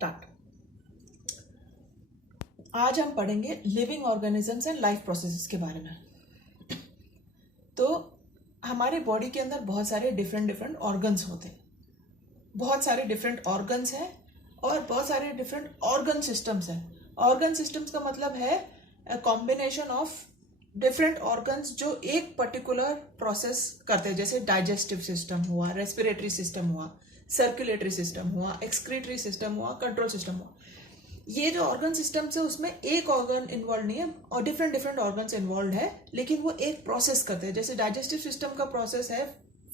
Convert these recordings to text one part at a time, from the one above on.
Start. आज हम पढ़ेंगे living organisms and life processes के बारे में। तो हमारे बॉडी के अंदर बहुत सारे डिफरेंट ऑर्गन्स होते हैं, बहुत सारे डिफरेंट ऑर्गन्स हैं और बहुत सारे डिफरेंट ऑर्गन सिस्टम्स हैं। ऑर्गन सिस्टम्स का मतलब है कॉम्बिनेशन ऑफ डिफरेंट ऑर्गन्स जो एक पर्टिकुलर प्रोसेस करते हैं, जैसे डाइजेस्टिव सिस्टम हुआ, रेस्पिरेटरी सिस्टम हुआ, सर्कुलेटरी सिस्टम हुआ, एक्सक्रीटरी सिस्टम हुआ, कंट्रोल सिस्टम हुआ। ये जो ऑर्गन सिस्टम्स है उसमें एक ऑर्गन इन्वॉल्व नहीं है और डिफरेंट ऑर्गन्स इन्वॉल्व है, लेकिन वो एक प्रोसेस करते हैं। जैसे डाइजेस्टिव सिस्टम का प्रोसेस है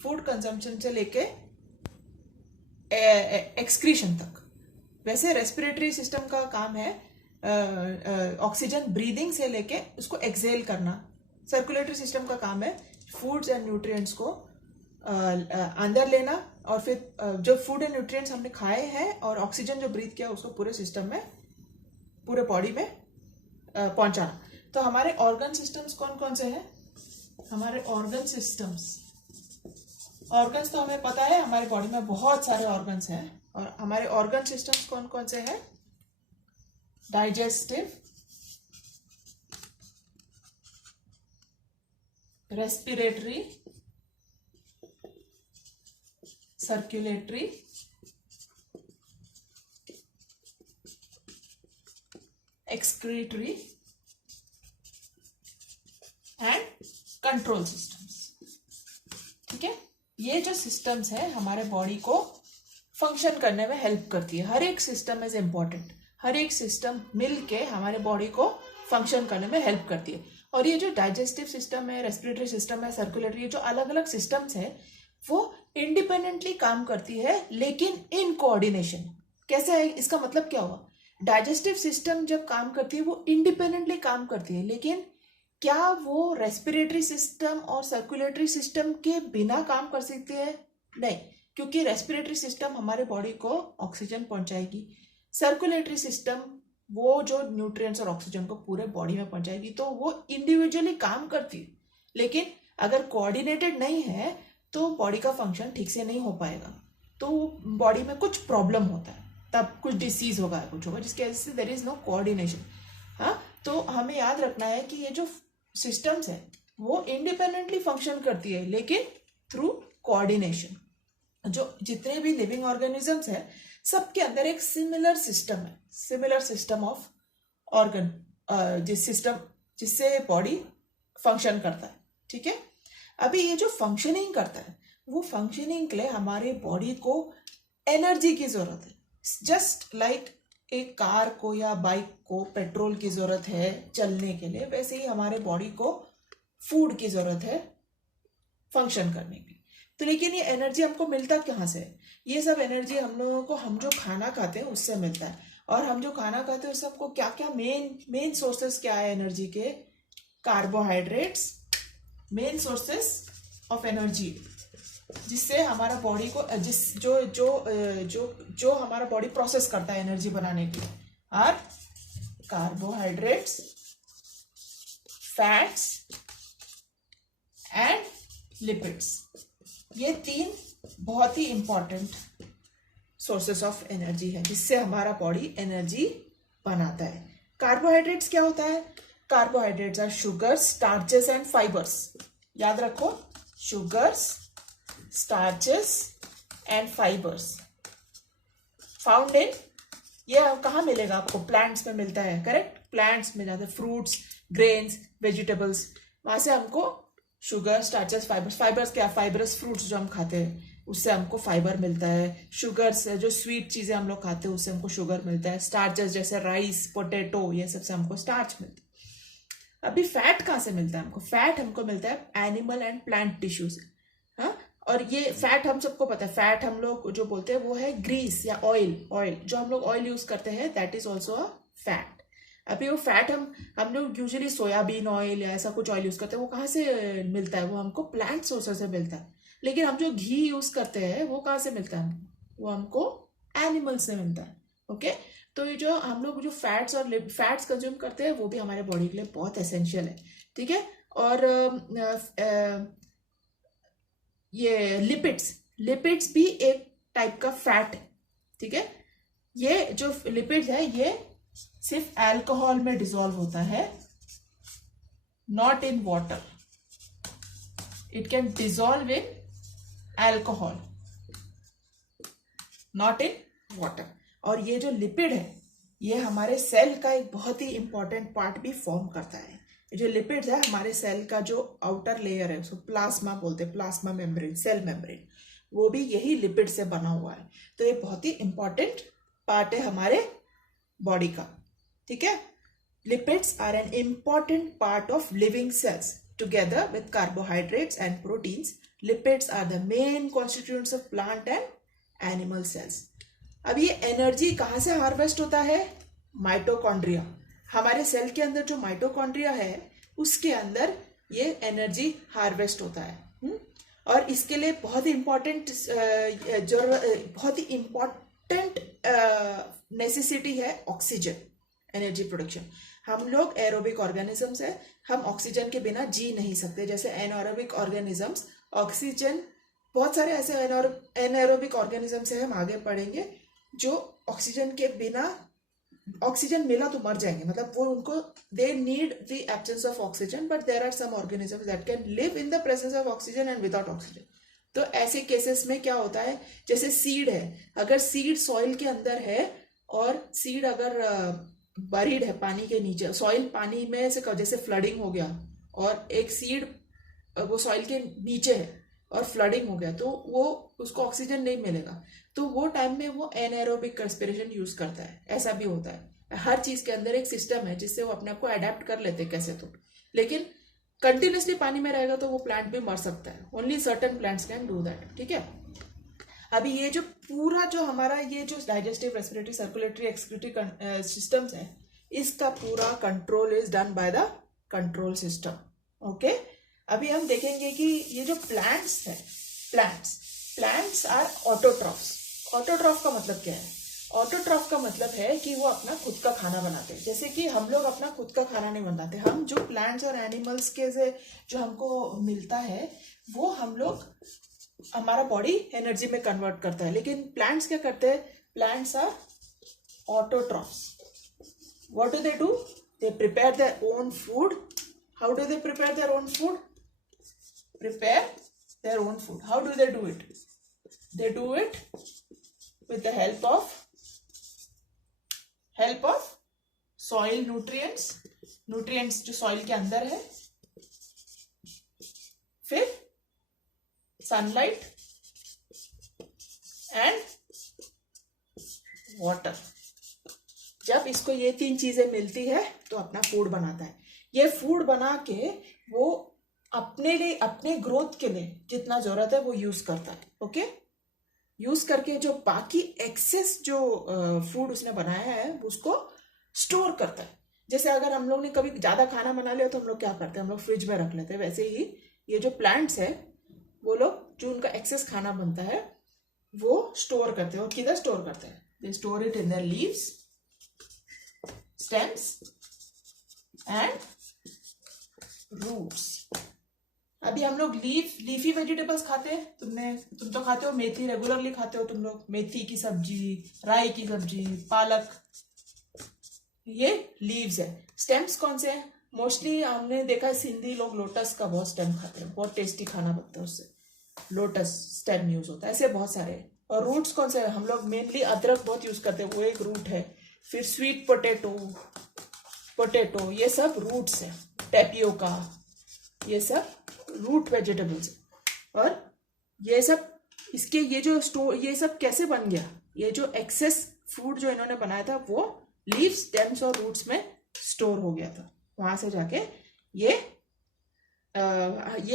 फूड कंजम्पशन से लेके एक्सक्रीशन तक, वैसे रेस्पिरेटरी सिस्टम का काम है ऑक्सीजन ब्रीदिंग से लेके उसको एक्सेल करना। सर्कुलेटरी सिस्टम का काम है फूड्स एंड न्यूट्रिएंट्स को अंदर लेना और फिर जो फूड एंड न्यूट्रिएंट्स हमने खाए हैं और ऑक्सीजन जो ब्रीथ किया उसको पूरे सिस्टम में, पूरे बॉडी में पहुंचाना। तो हमारे ऑर्गन सिस्टम्स कौन कौन से हैं? हमारे ऑर्गन सिस्टम्स, ऑर्गन्स तो हमें पता है, हमारे बॉडी में बहुत सारे ऑर्गन्स हैं और हमारे ऑर्गन सिस्टम्स कौन कौन से हैं? Digestive, respiratory, circulatory, excretory and control systems. ठीक है, ये जो सिस्टम्स है हमारे बॉडी को फंक्शन करने में हेल्प करती है। हर एक सिस्टम इज इम्पॉर्टेंट, हर एक सिस्टम मिलके हमारे बॉडी को फंक्शन करने में हेल्प करती है। और ये जो डाइजेस्टिव सिस्टम है, रेस्पिरेटरी सिस्टम है, सर्कुलेटरी, ये जो अलग अलग सिस्टम्स है वो इंडिपेंडेंटली काम करती है लेकिन इन कोऑर्डिनेशन। कैसे है, इसका मतलब क्या हुआ? डाइजेस्टिव सिस्टम जब काम करती है वो इंडिपेंडेंटली काम करती है, लेकिन क्या वो रेस्पिरेटरी सिस्टम और सर्कुलेटरी सिस्टम के बिना काम कर सकती है? नहीं, क्योंकि रेस्पिरेटरी सिस्टम हमारे बॉडी को ऑक्सीजन पहुंचाएगी, सर्कुलेटरी सिस्टम वो जो न्यूट्रिएंट्स और ऑक्सीजन को पूरे बॉडी में पहुंचाएगी। तो वो इंडिविजुअली काम करती है, लेकिन अगर कोऑर्डिनेटेड नहीं है तो बॉडी का फंक्शन ठीक से नहीं हो पाएगा, तो बॉडी में कुछ प्रॉब्लम होता है, तब कुछ डिसीज होगा, कुछ होगा जिसकी वजह से देयर इज नो कोऑर्डिनेशन। हाँ, तो हमें याद रखना है कि ये जो सिस्टम्स है वो इंडिपेंडेंटली फंक्शन करती है लेकिन थ्रू कोऑर्डिनेशन। जो जितने भी लिविंग ऑर्गेनिजम्स है सबके अंदर एक सिमिलर सिस्टम है, सिमिलर सिस्टम ऑफ ऑर्गन, जिससे बॉडी फंक्शन करता है। ठीक है, अभी ये जो फंक्शनिंग करता है वो फंक्शनिंग के लिए हमारे बॉडी को एनर्जी की जरूरत है। जस्ट लाइक एक कार को या बाइक को पेट्रोल की जरूरत है चलने के लिए, वैसे ही हमारे बॉडी को फूड की जरूरत है फंक्शन करने की। तो लेकिन ये एनर्जी हमको मिलता कहाँ से? ये सब एनर्जी हम लोगों को, हम जो खाना खाते हैं उससे मिलता है। और हम जो खाना खाते हैं उस सबको क्या क्या मेन सोर्सेस क्या है एनर्जी के? Carbohydrates main sources of energy, जिससे हमारा बॉडी को जो हमारा बॉडी प्रोसेस करता है एनर्जी बनाने के लिए, are carbohydrates, fats and lipids. ये तीन बहुत ही इंपॉर्टेंट सोर्सेस ऑफ एनर्जी है जिससे हमारा बॉडी एनर्जी बनाता है। कार्बोहाइड्रेट्स क्या होता है? Carbohydrates are sugars, starches and fibers. याद रखो, sugars, starches and fibers found in, ये कहाँ मिलेगा आपको? प्लांट्स में मिलता है, करेक्ट? प्लांट्स में जाते हैं, फ्रूट्स, ग्रेन्स, वेजिटेबल्स, वहां से हमको शुगर, स्टार्चेस, फाइबर्स। फाइबर्स क्या? फाइबरस फ्रूट्स जो हम खाते हैं उससे हमको फाइबर मिलता है। शुगर्स जो स्वीट चीजें हम लोग खाते हैं उससे हमको शुगर मिलता है। स्टार्चेस जैसे राइस, पोटैटो, ये सब से हमको स्टार्च मिलता है। अभी फैट कहाँ से मिलता है हमको? फैट हमको मिलता है एनिमल एंड प्लांट टिश्यू से। हाँ, और ये फैट हम सबको पता है, फैट हम लोग जो बोलते हैं वो है ग्रीस या ऑयल जो हम लोग ऑयल यूज करते हैं, that is also a fat. अभी वो फैट हम लोग यूजुअली सोयाबीन ऑयल या ऐसा कुछ ऑयल यूज करते हैं, वो कहाँ से मिलता है? वो हमको प्लांट सोर्सेस से मिलता है। लेकिन हम जो घी यूज करते हैं वो कहाँ से मिलता है हमको? वो हमको एनिमल से मिलता है। ओके, तो ये जो हम लोग जो फैट्स कंज्यूम करते हैं वो भी हमारे बॉडी के लिए बहुत एसेंशियल है। ठीक है, और ये लिपिड्स भी एक टाइप का फैट है। ठीक है, ये जो लिपिड्स है ये सिर्फ अल्कोहल में डिसॉल्व होता है, not in water. It can dissolve in alcohol, not in water. और ये जो लिपिड है ये हमारे सेल का एक बहुत ही इंपॉर्टेंट पार्ट भी फॉर्म करता है. जो लिपिड्स है हमारे सेल का जो आउटर लेयर है उसको प्लाज्मा बोलते हैं, प्लाज्मा मेम्ब्रेन, सेल मेम्ब्रेन, वो भी यही लिपिड से बना हुआ है. तो ये बहुत ही इंपॉर्टेंट पार्ट है हमारे बॉडी का. ठीक है. Lipids are an important part of living cells. Together with carbohydrates and proteins, lipids are the main constituents of plant and animal cells. अब ये एनर्जी कहाँ से हार्वेस्ट होता है? माइटोकॉन्ड्रिया. हमारे सेल के अंदर जो माइटोकॉन्ड्रिया है उसके अंदर ये एनर्जी हार्वेस्ट होता है. और इसके लिए बहुत ही इंपॉर्टेंट बहुत ही इंपॉर्टेंट नेसेसिटी है ऑक्सीजन, एनर्जी प्रोडक्शन. हम लोग एरोबिक ऑर्गेनिजम्स है, हम ऑक्सीजन के बिना जी नहीं सकते. जैसे एनएरोबिक ऑर्गेनिजम्स, ऑक्सीजन, बहुत सारे ऐसे एनएरोबिक ऑर्गेनिजम्स है, हम आगे पढ़ेंगे, जो ऑक्सीजन के बिना, ऑक्सीजन मिला तो मर जाएंगे, मतलब वो उनको they need the absence of oxygen, but there are some organisms that can live in the presence of oxygen and without oxygen. तो ऐसे केसेस में क्या होता है, जैसे सीड है, अगर सीड सॉइल के अंदर है और सीड अगर बरीड है पानी के नीचे, सॉइल पानी में से जैसे फ्लडिंग हो गया और एक सीड वो सॉइल के नीचे है और फ्लडिंग हो गया, तो वो उसको ऑक्सीजन नहीं मिलेगा, तो वो टाइम में वो एनएरोबिक रेस्पिरेशन यूज करता है. ऐसा भी होता है. हर चीज के अंदर एक सिस्टम है जिससे वो अपने आप को अडेप्ट कर लेते हैं कैसे तो. लेकिन कंटिन्यूसली पानी में रहेगा तो वो प्लांट भी मर सकता है. Only certain plants can do that. ठीक है. अभी ये जो पूरा जो हमारा ये जो digestive, respiratory, circulatory, excretory systems है, इसका पूरा control is done by the control system. Okay. अभी हम देखेंगे कि ये जो प्लांट्स है, प्लांट्स आर ऑटोट्रॉफ्स. ऑटोट्रॉफ का मतलब क्या है? ऑटोट्रॉफ का मतलब है कि वो अपना खुद का खाना बनाते हैं. जैसे कि हम लोग अपना खुद का खाना नहीं बनाते, हम जो प्लांट्स और एनिमल्स के से जो हमको मिलता है वो हम लोग, हमारा बॉडी एनर्जी में कन्वर्ट करता है. लेकिन प्लांट्स क्या करते हैं? Plants are autotrophs. What do they do? They prepare their own food. How do they prepare their own food? Prepare their own food. How do they do it? They do it with the help of soil nutrients जो soil के अंदर है, फिर sunlight and water. जब इसको ये तीन चीजें मिलती है तो अपना फूड बनाता है. ये फूड बना के वो अपने लिए, अपने ग्रोथ के लिए जितना जरूरत है वो यूज करता है. ओके. यूज करके जो बाकी एक्सेस जो फूड उसने बनाया है उसको स्टोर करता है. जैसे अगर हम लोग ने कभी ज्यादा खाना बना लिया तो हम लोग क्या करते हैं? हम लोग फ्रिज में रख लेते हैं. वैसे ही ये जो प्लांट्स है वो लोग जो उनका एक्सेस खाना बनता है वो स्टोर करते हैं. और किधर स्टोर करते हैं? They store it in their leaves, stems and roots. अभी हम लोग लीफी वेजिटेबल्स खाते हैं. तुम तो खाते हो मेथी, रेगुलरली खाते हो तुम लोग, मेथी की सब्जी, राई की सब्जी, पालक, ये लीव्स है. स्टेम्स कौन से हैं? मोस्टली हमने देखा है सिंधी लोग लोटस का बहुत स्टेम खाते हैं, बहुत टेस्टी खाना बनता है उससे, लोटस स्टेम यूज होता है. ऐसे बहुत सारे. और रूट्स कौन से हैं? हम लोग मेनली अदरक बहुत यूज करते हैं, वो एक रूट है. फिर स्वीट पोटैटो, ये सब रूट्स है. टेपियोका, ये सब रूट वेजिटेबल्स. और ये सब इसके ये जो स्टोर, ये सब कैसे बन गया? ये जो एक्सेस फूड जो इन्होंने बनाया था वो लीव्स, स्टेम्स और रूट्स में स्टोर हो गया था. वहां से जाके ये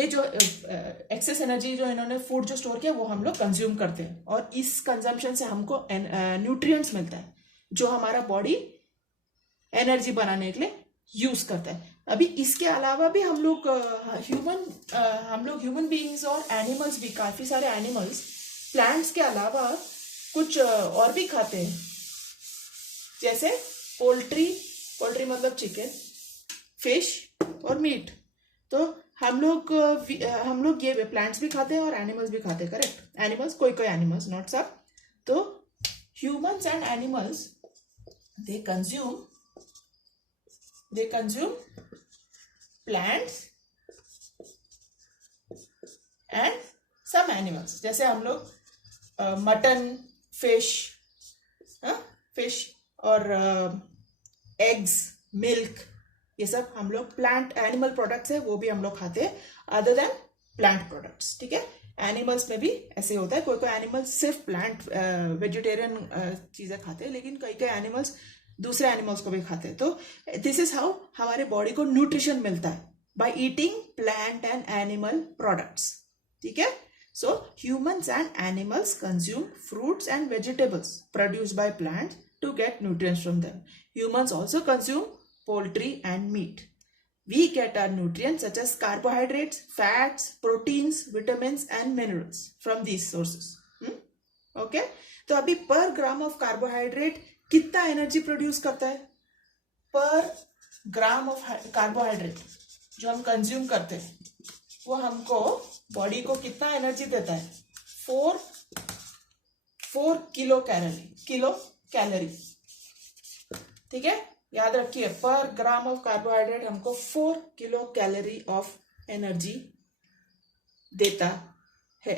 जो एक्सेस एनर्जी जो इन्होंने फूड जो स्टोर किया वो हम लोग कंज्यूम करते हैं. और इस कंजम्पशन से हमको न्यूट्रिएंट्स मिलता है जो हमारा बॉडी एनर्जी बनाने के लिए यूज करता है. अभी इसके अलावा भी हम लोग ह्यूमन बीइंग्स और एनिमल्स भी, काफी सारे एनिमल्स प्लांट्स के अलावा कुछ और भी खाते हैं. जैसे पोल्ट्री मतलब चिकन, फिश और मीट. तो हम लोग ये प्लांट्स भी खाते हैं और एनिमल्स भी खाते हैं. करेक्ट. एनिमल्स, कोई एनिमल्स, नॉट सब. तो humans and animals, they consume plants and some animals. जैसे हम लोग मटन, फिश और एग्स, मिल्क, ये सब हम लोग प्लांट एनिमल प्रोडक्ट्स है, वो भी हम लोग खाते हैं अदर देन प्लांट प्रोडक्ट्स. ठीक है, एनिमल्स में भी ऐसे होता है. कोई कोई एनिमल्स सिर्फ प्लांट वेजिटेरियन चीजें खाते हैं, लेकिन कई कई एनिमल्स दूसरे एनिमल्स को भी खाते हैं. तो दिस इज हाउ हमारे बॉडी को न्यूट्रिशन मिलता है, by eating plant and animal products. ठीक है. So humans and animals consume fruits and vegetables produced by plants to get nutrients from them. Humans also consume poultry and meat. We get our nutrients such as carbohydrates, fats, proteins, vitamins and minerals from these sources. Okay? तो अभी per gram of carbohydrate कितना energy produce करता है? पर gram of carbohydrate जो हम consume करते हैं वो हमको बॉडी को कितना एनर्जी देता है? 4 किलो कैलोरी. ठीक है, याद रखिए, पर ग्राम ऑफ कार्बोहाइड्रेट हमको 4 किलो कैलोरी ऑफ एनर्जी देता है.